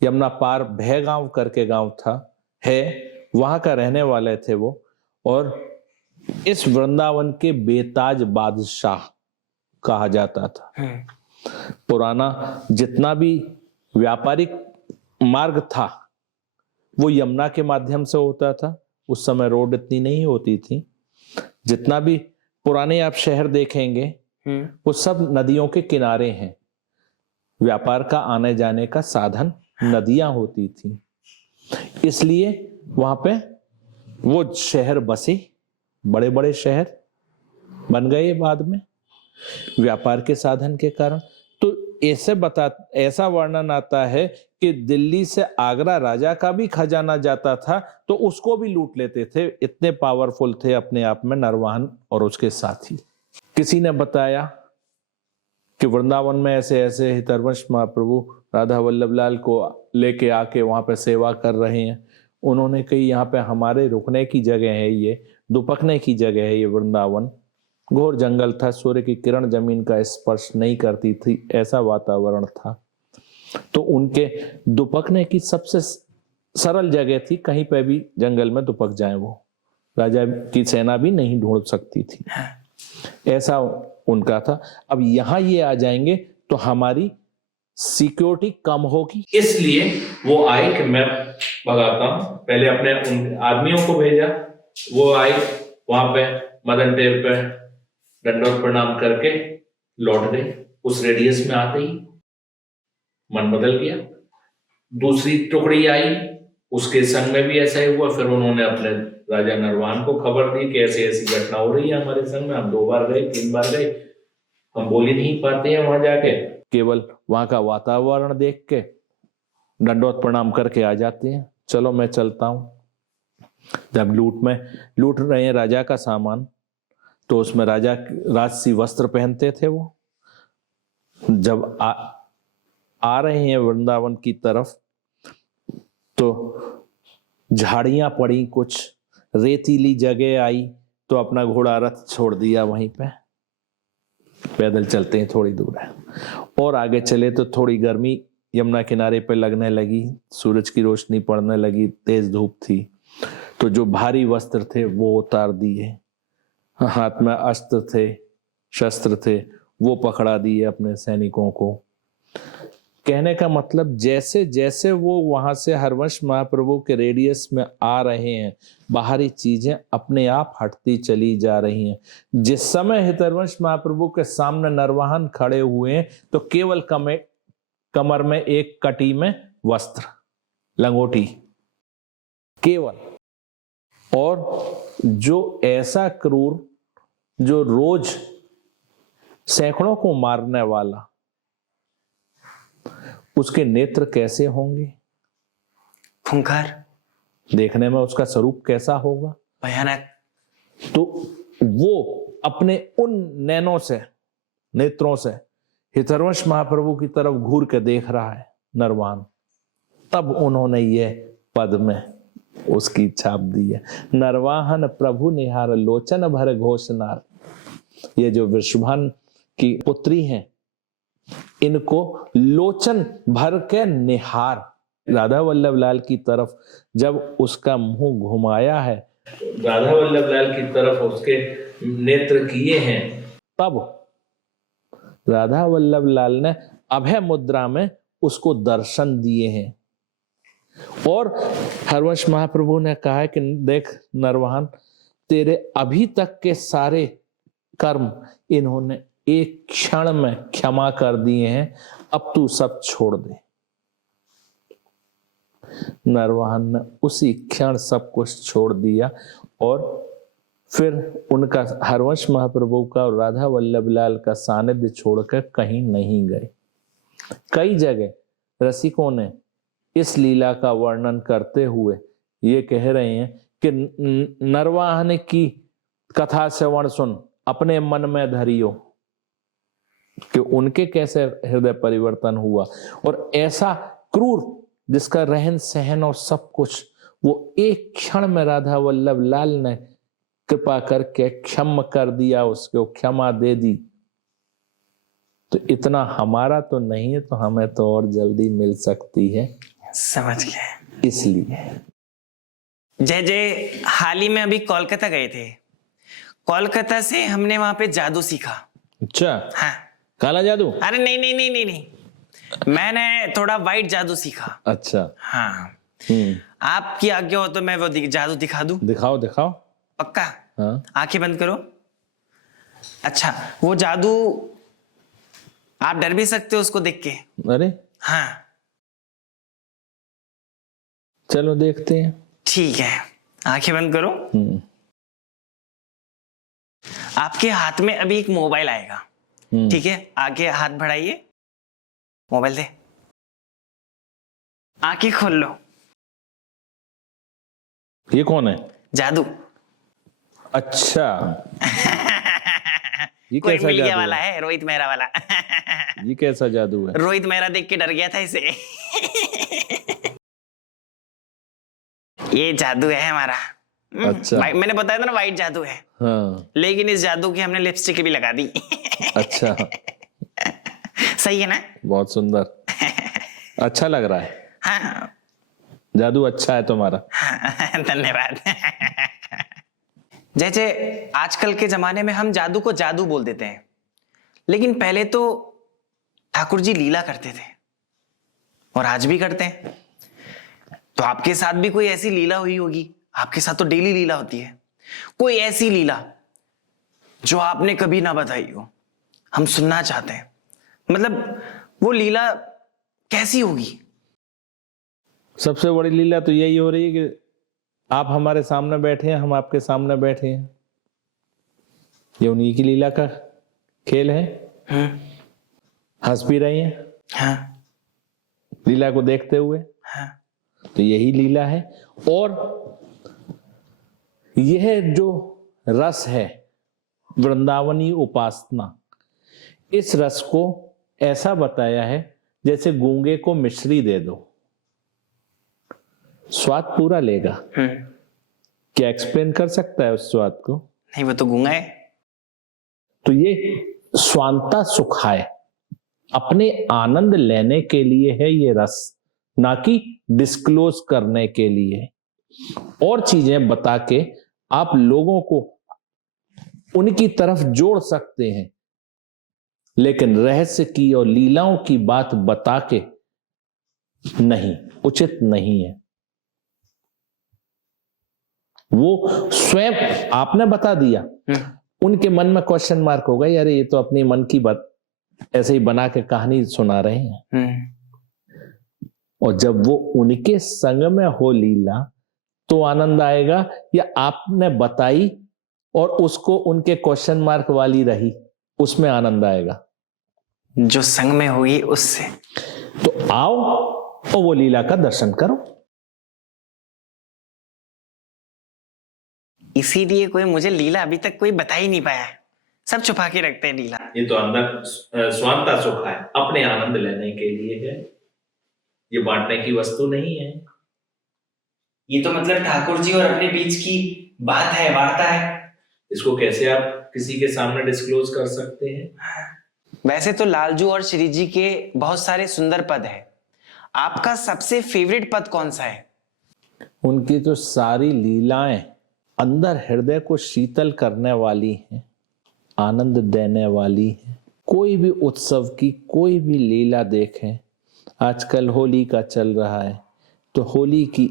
यमुना पार भय गांव करके गांव था, है वहां का रहने वाले थे वो, और इस वृंदावन के बेताज बादशाह कहा जाता था। पुराना जितना भी व्यापारिक मार्ग था वो यमुना के माध्यम से होता था। उस समय रोड इतनी नहीं होती थी। जितना भी पुराने आप शहर देखेंगे वो सब नदियों के किनारे हैं। व्यापार का आने जाने का साधन नदियां होती थी, इसलिए वहां पे वो शहर बसे, बड़े बड़े शहर बन गए बाद में व्यापार के साधन के कारण। तो ऐसा वर्णन आता है कि दिल्ली से आगरा राजा का भी खजाना जाता था तो उसको भी लूट लेते थे, इतने पावरफुल थे अपने आप में नरवाहन और उसके साथी। किसी ने बताया कि वृंदावन में ऐसे ऐसे हितरवंश महाप्रभु राधा वल्लभ लाल को लेके आके वहां पे सेवा कर रहे हैं। उन्होंने कही यहाँ पे हमारे रुकने की जगह है, ये दुपकने की जगह है। ये वृंदावन घोर जंगल था, सूर्य की किरण जमीन का स्पर्श नहीं करती थी, ऐसा वातावरण था। तो उनके दुपकने की सबसे सरल जगह थी, कहीं पे भी जंगल में दुपक जाए, वो राजा की सेना भी नहीं ढूंढ सकती थी, ऐसा उनका था। अब यहाँ ये आ जाएंगे तो हमारी सिक्योरिटी कम होगी, इसलिए वो आए कि मैं भगाता हूं। पहले अपने उन आदमियों को भेजा, वो आए वहां पे मदन टेप पे दंडवत प्रणाम करके लौट गए। उस रेडियस में आते ही मन बदल गया। दूसरी टुकड़ी आई, उसके संग में भी ऐसा ही हुआ। फिर उन्होंने अपने राजा नरवाहन को खबर दी कि ऐसी ऐसी घटना हो रही है हमारे संग में, हम 2 बार गए 3 बार गए, हम बोल ही नहीं पाते हैं वहां जाके। केवल वहां का वातावरण देख के दंडवत प्रणाम करके आ जाते हैं। चलो मैं चलता हूं। जब लूट रहे हैं राजा का सामान, तो उसमें राजा राजसी वस्त्र पहनते थे वो। जब आ रहे हैं वृंदावन की तरफ, तो झाड़ियां पड़ी, कुछ रेतीली जगह आई, तो अपना घोड़ा रथ छोड़ दिया वहीं पे। पैदल चलते हैं, थोड़ी दूर है और आगे चले तो थोड़ी गर्मी यमुना किनारे पे लगने लगी, सूरज की रोशनी पड़ने लगी, तेज धूप थी। तो जो भारी वस्त्र थे वो उतार दिए, हाथ में अस्त्र थे, शस्त्र थे, वो पकड़ा दिए अपने सैनिकों को। कहने का मतलब जैसे जैसे वो वहां से हरवंश महाप्रभु के रेडियस में आ रहे हैं, बाहरी चीजें अपने आप हटती चली जा रही हैं। जिस समय हितरवंश महाप्रभु के सामने नरवाहन खड़े हुए हैं, तो केवल कमर में एक कटी में वस्त्र, लंगोटी केवल। और जो ऐसा क्रूर, जो रोज सैकड़ों को मारने वाला, उसके नेत्र कैसे होंगे? खूंखार, देखने में उसका स्वरूप कैसा होगा? भयानक। तो वो अपने उन नैनों से, नेत्रों से हितरवंश महाप्रभु की तरफ घूर के देख रहा है नरवान। तब उन्होंने ये पद में उसकी छाप दी है, नरवाहन प्रभु निहार लोचन भर घोषनार। ये जो वृषभान की पुत्री हैं, इनको लोचन भर के निहार, राधा वल्लभ लाल की तरफ जब उसका मुंह घुमाया है, राधा वल्लभ लाल की तरफ उसके नेत्र किए हैं, तब राधा वल्लभ लाल ने अभय मुद्रा में उसको दर्शन दिए हैं। और हरवंश महाप्रभु ने कहा है कि देख नरवाहन, तेरे अभी तक के सारे कर्म इन्होंने एक क्षण में क्षमा कर दिए हैं, अब तू सब छोड़ दे। नरवाहन ने उसी क्षण सब कुछ छोड़ दिया और फिर उनका, हरवंश महाप्रभु का और राधा वल्लभ लाल का सानिध्य छोड़कर कहीं नहीं गए। कई जगह रसिकों ने इस लीला का वर्णन करते हुए ये कह रहे हैं कि नरवाहन की कथा श्रवण सुन, अपने मन में धरियो, कि उनके कैसे हृदय परिवर्तन हुआ। और ऐसा क्रूर जिसका रहन सहन और सब कुछ, वो एक क्षण में राधा वल्लभ लाल ने कृपा करके क्षम कर दिया, उसको क्षमा दे दी। तो इतना हमारा तो नहीं है, तो हमें तो और जल्दी मिल सकती है। समझ गए। इसलिए जय जय, हाल ही में अभी कोलकाता गए थे। कोलकाता से हमने वहां पे जादू सीखा। अच्छा, हाँ। काला जादू? अरे नहीं नहीं नहीं नहीं नहीं, मैंने थोड़ा वाइट जादू सीखा। अच्छा। हाँ। आपकी आज्ञा हो तो मैं वो जादू दिखा दूं? दिखाओ दिखाओ। पक्का? हाँ। आंखें बंद करो। अच्छा, वो जादू आप डर भी सकते हो उसको देख के। अरे हाँ, चलो देखते हैं। ठीक है, आंखें बंद करो। आपके हाथ में अभी एक मोबाइल आएगा, ठीक है? आगे हाथ बढ़ाइए, मोबाइल दे, आंखें खोल लो। ये कौन है? जादू। अच्छा। ये कोई कैसा मिल गया जादू वाला है, रोहित मेहरा वाला। ये कैसा जादू है? रोहित मेहरा देख के डर गया था इसे। ये जादू है हमारा। अच्छा। मैंने बताया था ना वाइट जादू है। हाँ। लेकिन इस जादू की हमने लिपस्टिक भी लगा दी। अच्छा। सही है ना? बहुत सुंदर। अच्छा लग रहा है। हाँ। जादू अच्छा है तुम्हारा। हाँ, धन्यवाद। जैसे आजकल के जमाने में हम जादू को जादू बोल देते हैं, लेकिन पहले तो ठाकुर जी लीला करते थे और आज भी करते हैं। तो आपके साथ भी कोई ऐसी लीला हुई होगी। आपके साथ तो डेली लीला होती है। कोई ऐसी लीला जो आपने कभी ना बताई हो, हम सुनना चाहते हैं। मतलब वो लीला कैसी होगी? सबसे बड़ी लीला तो यही हो रही है कि आप हमारे सामने बैठे हैं, हम आपके सामने बैठे हैं। ये उन्हीं की लीला का खेल है। हंस भी रही हैं। हाँ लीला को देखते हुए। हाँ तो यही लीला है। और यह जो रस है वृंदावनी उपासना, इस रस को ऐसा बताया है जैसे गूंगे को मिश्री दे दो, स्वाद पूरा लेगा। क्या एक्सप्लेन कर सकता है उस स्वाद को? नहीं, वो तो गूंगा है। तो ये स्वांता सुखाय, अपने आनंद लेने के लिए है ये रस, ना कि डिस्क्लोज करने के लिए। और चीजें बता के आप लोगों को उनकी तरफ जोड़ सकते हैं, लेकिन रहस्य की और लीलाओं की बात बता के नहीं, उचित नहीं है। वो स्वयं आपने बता दिया, उनके मन में क्वेश्चन मार्क होगा, यार ये तो अपनी मन की बात ऐसे ही बना के कहानी सुना रहे हैं। और जब वो उनके संग में हो लीला तो आनंद आएगा, या आपने बताई और उसको उनके क्वेश्चन मार्क वाली रही, उसमें आनंद आएगा? जो संग में हुई उससे। तो आओ और वो लीला का दर्शन करो। इसीलिए कोई मुझे लीला अभी तक कोई बता ही नहीं पाया है, सब छुपा के रखते हैं लीला। ये तो अंदर स्वांता सुख है, अपने आनंद लेने के लिए है, ये बांटने की वस्तु नहीं है। ये तो मतलब ठाकुर जी और अपने बीच की बात है, वार्ता है। इसको कैसे आप किसी के सामने डिस्क्लोज कर सकते हैं? वैसे तो लालजू और श्री जी के बहुत सारे सुंदर पद है, आपका सबसे फेवरेट पद कौन सा है? उनकी तो सारी लीलाएं अंदर हृदय को शीतल करने वाली हैं, आनंद देने वाली हैं। कोई भी उत्सव की कोई भी लीला देखें, आजकल होली का चल रहा है तो होली की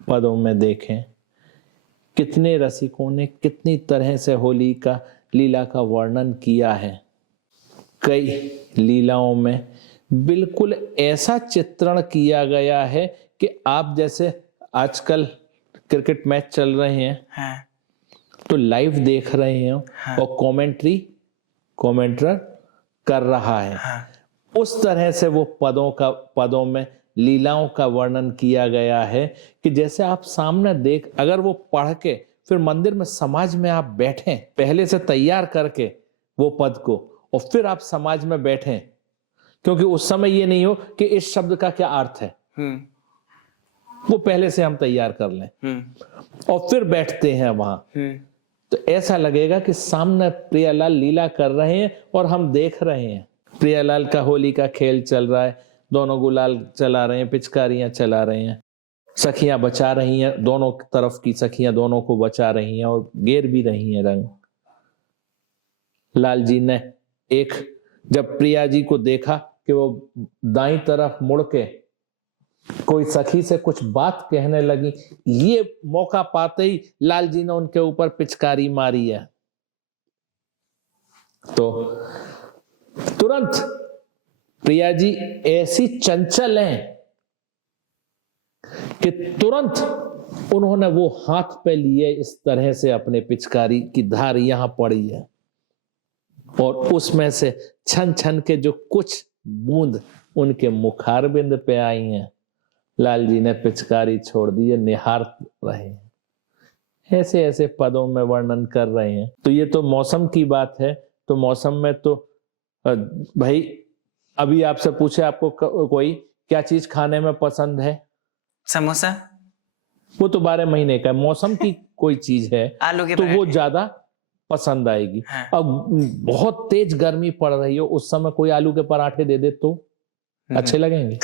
पदों में देखें, कितने रसिकों ने कितनी तरह से होली का लीला का वर्णन किया है। कई लीलाओं में बिल्कुल ऐसा चित्रण किया गया है कि आप जैसे आजकल क्रिकेट मैच चल रहे हैं, हाँ। तो लाइव देख रहे हैं, हाँ। और कमेंटर कर रहा है, हाँ। उस तरह से वो पदों में लीलाओं का वर्णन किया गया है कि जैसे आप सामने देख, अगर वो पढ़ के फिर मंदिर में समाज में आप बैठें, पहले से तैयार करके वो पद को, और फिर आप समाज में बैठें, क्योंकि उस समय ये नहीं हो कि इस शब्द का क्या अर्थ है, वो पहले से हम तैयार कर लें और फिर बैठते हैं वहां, तो ऐसा लगेगा कि सामने प्रियालाल लीला कर रहे हैं और हम देख रहे हैं। प्रियालाल का होली का खेल चल रहा है, दोनों गुलाल चला रहे हैं, पिचकारियां चला रहे हैं, सखियां बचा रही हैं, दोनों तरफ की सखियां दोनों को बचा रही हैं और गेर भी रही हैं रंग। लाल जी ने एक जब प्रिया जी को देखा कि वो दाईं तरफ मुड़ के कोई सखी से कुछ बात कहने लगी, ये मौका पाते ही लाल जी ने उनके ऊपर पिचकारी मारी है। तो तुरंत प्रिया जी ऐसी चंचल हैं कि तुरंत उन्होंने वो हाथ पे लिए, इस तरह से अपने पिचकारी की धार यहां पड़ी है और उसमें से छन छन के जो कुछ बूंद उनके मुखारबिंद पे आई हैं, लाल जी ने पिचकारी छोड़ दी है, निहार रहे हैं। ऐसे ऐसे पदों में वर्णन कर रहे हैं। तो ये तो मौसम की बात है। तो मौसम में तो भाई अभी आपसे पूछे आपको कोई क्या चीज खाने में पसंद है? समोसा। वो तो 12 महीने का मौसम की कोई चीज है आलू के तो वो पराठे। ज्यादा पसंद आएगी। हाँ। अब बहुत तेज गर्मी पड़ रही हो, उस समय कोई आलू के पराठे दे दे तो अच्छे लगेंगे?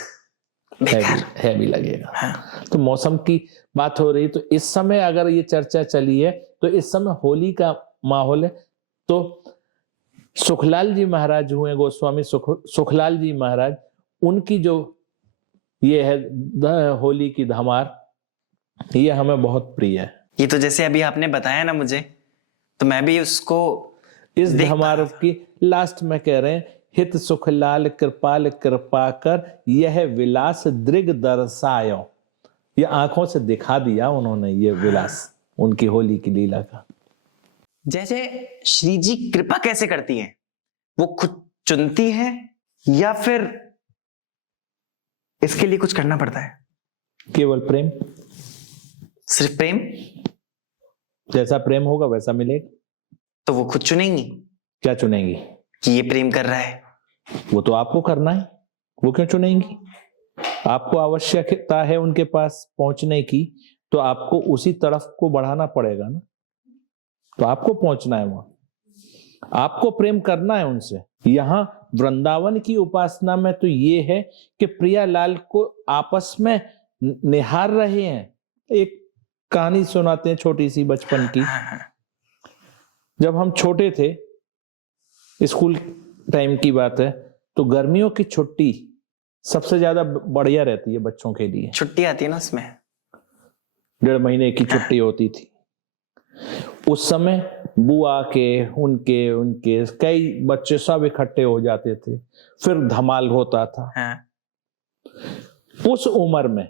हैवी लगेगा। हाँ। तो मौसम की बात हो रही, तो इस समय अगर ये चर्चा चली है तो इस समय होली का माहौल है। तो सुखलाल जी महाराज हुए, गोस्वामी सुखलाल जी महाराज, उनकी जो ये है होली की धमार, ये हमें बहुत प्रिय है। ये तो जैसे अभी आपने बताया ना मुझे, तो मैं भी उसको इस धमार की लास्ट में कह रहे हैं, हित सुखलाल कृपाल कृपा कर यह विलास दृग दर्शायो। ये आंखों से दिखा दिया उन्होंने ये विलास उनकी होली की लीला का। जैसे श्री जी कृपा कैसे करती है? वो खुद चुनती है या फिर इसके लिए कुछ करना पड़ता है? केवल प्रेम, सिर्फ प्रेम? जैसा प्रेम होगा वैसा मिलेगा। तो वो खुद चुनेंगी क्या चुनेंगी? कि ये प्रेम कर रहा है। वो तो आपको करना है, वो क्यों चुनेंगी? आपको आवश्यकता है उनके पास पहुंचने की, तो आपको उसी तरफ को बढ़ाना पड़ेगा ना। तो आपको पहुंचना है वहां, आपको प्रेम करना है उनसे। यहां वृंदावन की उपासना में तो ये है कि प्रियालाल को आपस में निहार रहे हैं। एक कहानी सुनाते हैं छोटी सी बचपन की। जब हम छोटे थे, स्कूल टाइम की बात है, तो गर्मियों की छुट्टी सबसे ज्यादा बढ़िया रहती है बच्चों के लिए। छुट्टी आती है ना उसमें, 1.5 महीने की छुट्टी होती थी। उस समय बुआ के उनके कई बच्चे सब इकट्ठे हो जाते थे, फिर धमाल होता था। उस उम्र में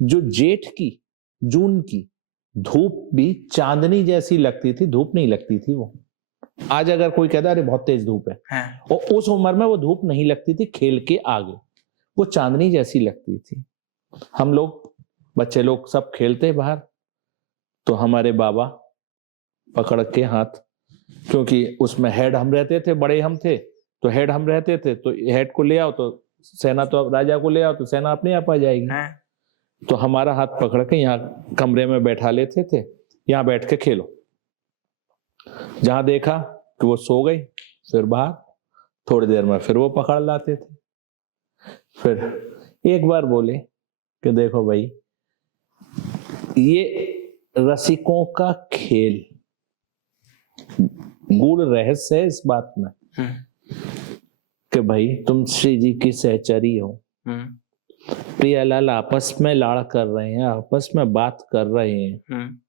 जो जेठ की, जून की धूप भी चांदनी जैसी लगती थी, धूप नहीं लगती थी वो। आज अगर कोई कहता है अरे बहुत तेज धूप है, और उस उम्र में वो धूप नहीं लगती थी, खेल के आगे वो चांदनी जैसी लगती थी। हम लोग बच्चे लोग सब खेलते बाहर, तो हमारे बाबा पकड़ के हाथ, क्योंकि उसमें हेड हम रहते थे, बड़े हम थे, तो हेड हम रहते थे, तो हेड को ले आओ तो सेना, तो राजा को ले आओ तो सेना अपने आप आ जाएगी। तो हमारा हाथ पकड़ के यहाँ कमरे में बैठा लेते थे, यहाँ बैठ के खेलो। जहां देखा कि वो सो गई, फिर बाहर, थोड़ी देर में फिर वो पकड़ लाते थे। फिर एक बार बोले कि देखो भाई, ये रसिकों का खेल, गूढ़ रहस्य है इस बात में कि भाई तुम श्री जी की सहचरी हो, प्रियालाल आपस में लाड़ कर रहे हैं, आपस में बात कर रहे हैं,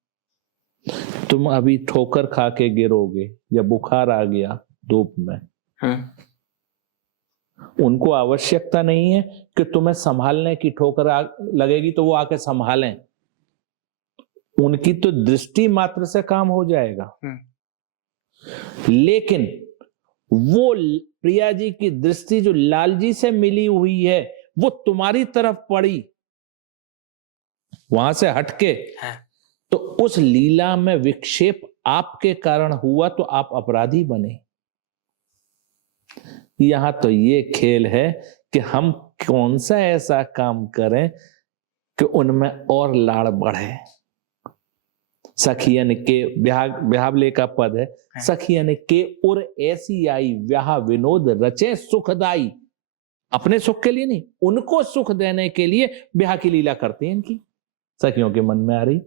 तुम अभी ठोकर खा के गिरोगे या बुखार आ गया धूप में, उनको आवश्यकता नहीं है कि तुम्हें संभालने की, ठोकर लगेगी तो वो आके संभालें, उनकी तो दृष्टि मात्र से काम हो जाएगा। लेकिन वो प्रिया जी की दृष्टि जो लाल जी से मिली हुई है, वो तुम्हारी तरफ पड़ी, वहां से हटके, तो उस लीला में विक्षेप आपके कारण हुआ, तो आप अपराधी बने। यहां तो ये खेल है कि हम कौन सा ऐसा काम करें कि उनमें और लाड़ बढ़े। सखियन के ब्याहले का पद है, सखियन के उर ऐसी आई, ब्याह विनोद रचे सुखदाई। अपने सुख के लिए नहीं, उनको सुख देने के लिए ब्याह की लीला करते हैं इनकी। सखियों के मन में आ रही,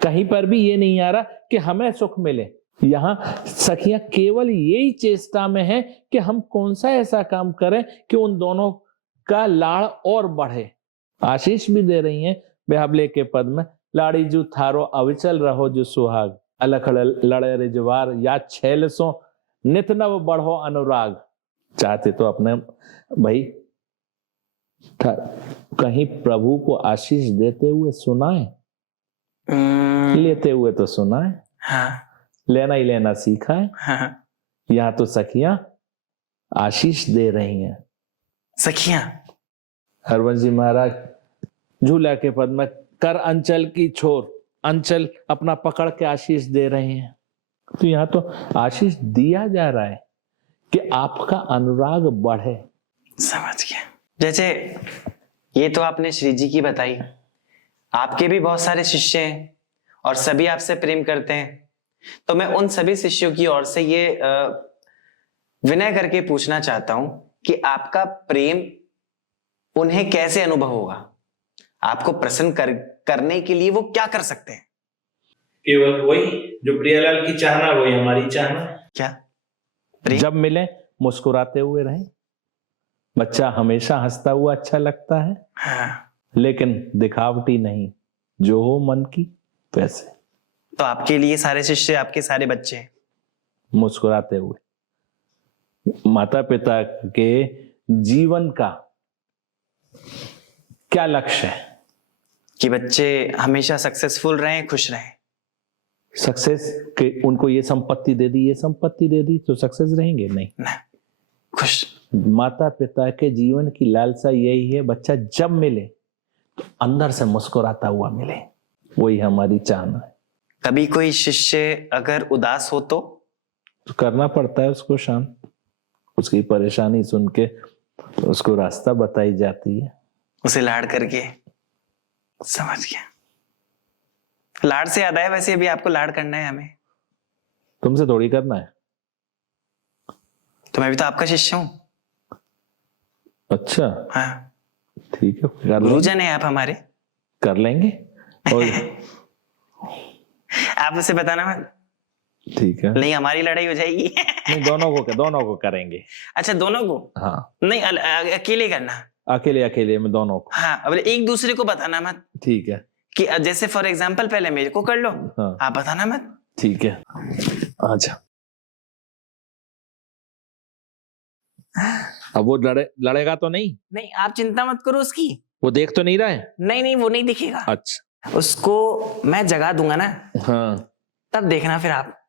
कहीं पर भी ये नहीं आ रहा कि हमें सुख मिले। यहां सखियां केवल यही चेष्टा में है कि हम कौन सा ऐसा काम करें कि उन दोनों का लाड़ और बढ़े। आशीष भी दे रही हैं ब्याहले के पद में, लाड़ी जू थारो अविचल रहो जो सुहाग, अलख लड़े रिजवार या छैल सो नित नव बढ़ो अनुराग। चाहते तो अपने भाई कहीं प्रभु को आशीष देते हुए सुनाए, लेते हुए तो सुनाए, लेना ही लेना सीखा है। यहाँ तो सखियां आशीष दे रही हैं। सखियां, हरवंश जी महाराज झूला के पद में कर अंचल की छोर, अंचल अपना पकड़ के आशीष दे रहे हैं। तो यहाँ तो आशीष दिया जा रहा है कि आपका अनुराग बढ़े। समझ गया। जैसे ये तो आपने श्री जी की बताई, आपके भी बहुत सारे शिष्य हैं और सभी आपसे प्रेम करते हैं, तो मैं उन सभी शिष्यों की ओर से ये विनय करके पूछना चाहता हूं कि आपका प्रेम उन्हें कैसे अनुभव होगा? आपको प्रसन्न करने के लिए वो क्या कर सकते हैं? केवल वही जो प्रियालाल की चाहना, वही हमारी चाहना। क्या? जब मिले मुस्कुराते हुए रहें। बच्चा हमेशा हंसता हुआ अच्छा लगता है, लेकिन दिखावटी नहीं, जो हो मन की वैसे। तो आपके लिए सारे शिष्य, आपके सारे बच्चे मुस्कुराते हुए। माता पिता के जीवन का क्या लक्ष्य है? कि बच्चे हमेशा सक्सेसफुल रहें, खुश रहें। सक्सेस के उनको ये संपत्ति दे दी, ये संपत्ति दे दी तो सक्सेस रहेंगे? नहीं, खुश माता पिता के जीवन की लालसा यही है, बच्चा जब मिले तो अंदर से मुस्कुराता हुआ मिले, वही हमारी चाहना है। कभी कोई शिष्य अगर उदास हो तो करना पड़ता है उसको शांत, उसकी परेशानी सुन के उसको रास्ता बताई जाती है। उसे लाड़ करके। समझ गया। लाड़ से याद आया, वैसे अभी आपको लाड़ करना है हमें। तुमसे थोड़ी करना है। तो मैं भी तो आपका शिष्य हूँ। अच्छा हाँ, ठीक है, कर लेंगे, गुरुजन है आप हमारे। कर लेंगे। और आप उसे बताना मत, ठीक है, नहीं हमारी लड़ाई हो जाएगी। नहीं दोनों को करेंगे। अच्छा, दोनों को? हाँ, नहीं अकेले करना। अकेले में दोनों को। हाँ, अब एक दूसरे को बताना मत ठीक है, कि जैसे फॉर एग्जाम्पल पहले मेरे को कर लो, हाँ आप बताना मत। ठीक है। अच्छा, अब वो लड़ेगा तो नहीं? नहीं, आप चिंता मत करो उसकी। वो देख तो नहीं रहा है? नहीं, वो नहीं दिखेगा। अच्छा, उसको मैं जगा दूंगा ना, हाँ तब देखना फिर आप।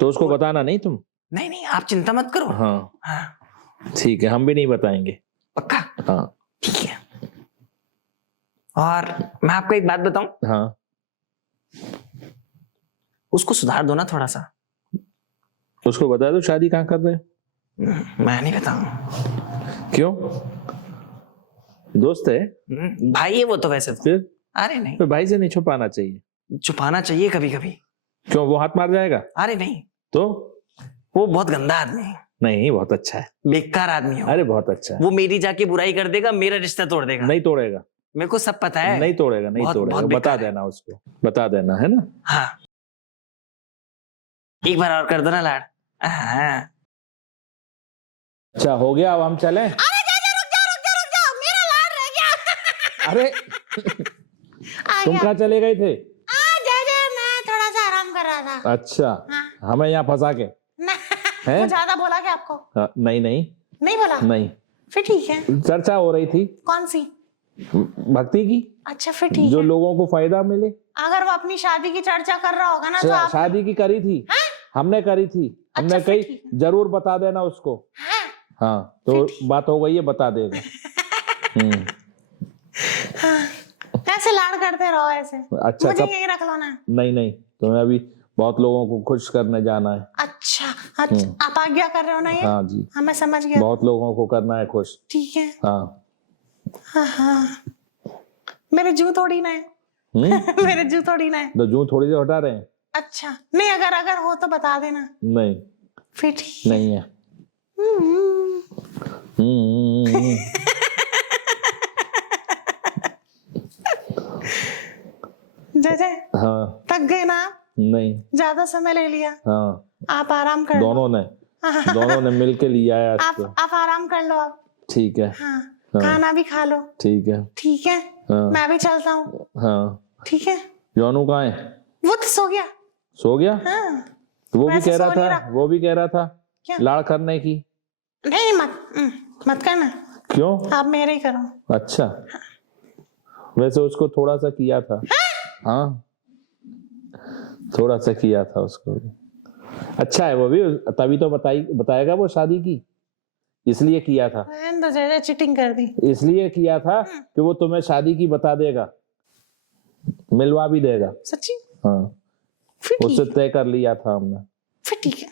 तो उसको बताना नहीं तुम? नहीं, आप चिंता मत करो। हाँ हाँ, ठीक है, हम भी नहीं बताएंगे। पक्का? हाँ ठीक है। और मैं आपको एक बात बताऊं, हाँ, उसको सुधार दो ना थोड़ा सा। उसको बता दो शादी कहाँ कर रहे हैं। मैं नहीं बताऊंगा। क्यों? दोस्त है? भाई है वो तो वैसे तो। फिर अरे नहीं, तो भाई से नहीं छुपाना चाहिए। छुपाना चाहिए कभी कभी। क्यों, वो हाथ मार जाएगा? अरे नहीं, तो वो बहुत गंदा आदमी है, नहीं, बहुत अच्छा है। बेकार आदमी है वो। अरे बहुत अच्छा है। वो मेरी जाके बुराई कर देगा, मेरा रिश्ता तोड़ देगा। नहीं तोड़ेगा, मेरे को सब पता है। नहीं तोड़ेगा, नहीं बहुत- तोड़ेगा। बहुत बता बेकार है। देना उसको, बता देना, है ना? हाँ, एक बार और कर दो ना लाड। हाँ, अच्छा हो गया, अब हम चलें? अरे रुक जाओ, मेरा लाड रह गया। अरे आ तुम गया। कहाँ चले गए थे? मैं थोड़ा सा आराम कर रहा था। अच्छा, हाँ। हमें यहाँ फंसा के? ना, हैं? कुछ ज्यादा बोला क्या आपको? नहीं नहीं नहीं बोला? नहीं, फिर ठीक है। चर्चा हो रही थी कौन सी? भक्ति की, अच्छा फिर ठीक जो है। लोगों को फायदा मिले। अगर वो अपनी शादी की चर्चा कर रहा होगा ना तो आप। शादी की करी थी, हाँ? हमने करी थी, हमने अच्छा, फिर कही ठीक है। जरूर बता देना उसको। हाँ? हाँ तो बात हो गई है, बता देगा। ऐसे लाड करते रहो ऐसे। अच्छा मुझे कब? यही रख लो ना। नहीं, तुम्हें अभी बहुत लोगों को खुश करने जाना है। अच्छा, आप आज्ञा कर रहे हो ना ये? हाँ जी, हाँ मैं समझ गया। बहुत लोगों को करना है खुश। ठीक है। हाँ हाँ, मेरे जू थोड़ी ना है। हम्म मेरे जू थोड़ी ना है। तो जूं थोड़ी देर हटा रहे हैं? अच्छा नहीं, अगर हो तो बता देना। नहीं, फिर ठीक है। नहीं है। हम्म। हम्म। जैसे हाँ थक गए ना आप? नहीं, ज्यादा समय ले लिया, हाँ आप आराम कर लो। दोनों ने मिल के लिया है आज तो। आप आराम कर लो अब। ठीक है, हाँ, हाँ। खाना भी खा लो। ठीक है, ठीक है, हाँ मैं भी चलता हूँ। हाँ। ठीक है। योनू कहाँ है? वो तो सो गया। सो गया? हाँ। तो वो भी वैसे कह सो रहा नहीं था, रहा। वो भी कह रहा था क्या? लाड़ करने की। नहीं मत करना, क्यों? आप मेरे ही करो। अच्छा, वैसे उसको थोड़ा सा किया था। हाँ थोड़ा सा किया था उसको भी। अच्छा है वो भी, तभी तो बताएगा वो शादी की, इसलिए किया था। तो जैसे चीटिंग कर दी। इसलिए किया था कि वो तुम्हें शादी की बता देगा, मिलवा भी देगा। सच्ची? हाँ फिर ठीक उससे है। तय कर लिया था हमने। फिर ठीक है।